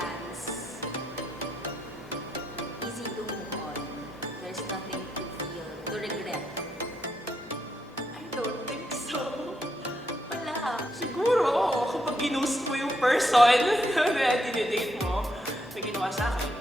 plans, easy to move on. There's nothing to feel, to regret. I don't think so. Wala. Siguro, kapag ginost mo yung person na dinidate mo, na ginawa sa akin,